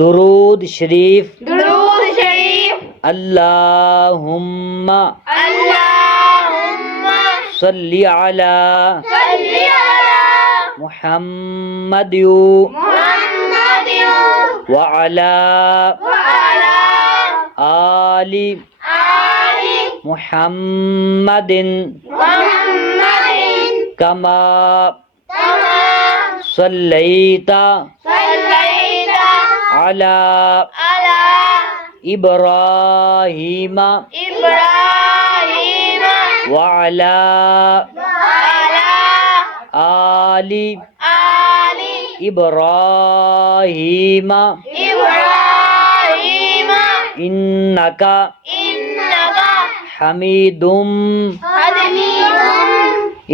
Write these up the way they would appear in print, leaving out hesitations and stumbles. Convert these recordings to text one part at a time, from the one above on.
दुरूद शरीफ दुरूद शरीफ अल्लाहुम्मा अल्लाहुम्मा सल्ली अला सल्ली अला मुहम्मद मुहम्मद व अला व अला आलि आलि मुहम्मदिन मुहम्मदिन कमा कमा सल्लैता सल्लैता अला अला इब्राहीम इब्राहीम व अला व अला आलि आलि इब्राहीम इब्राहीम इन्नका इन्नका हमीदुम हमीदुम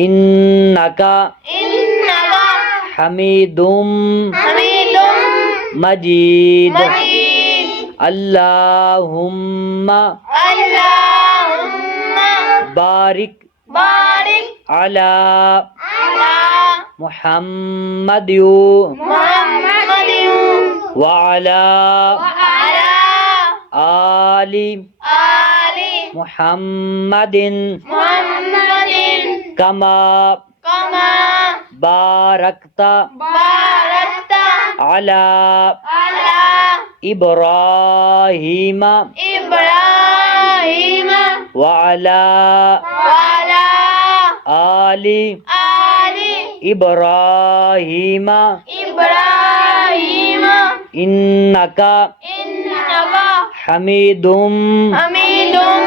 इन्नका इन्नका हमीदुम हमीदुम मजीद मजीद अल्लाहुम्मा अल्लाहुम्मा बारिक बारिक अला अला मुहम्मद मुहम्मदिन व अला व अला आलि आलि मुहम्मदिन मुहम्मदिन कमा कमा बारकता बारकता अला अला इब्राहीम इब्राहीम व अला व अला आलि आलि इब्राहीम इब्राहीम इन्नका इन्नका हमीदुम हमीदुम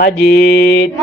मजीद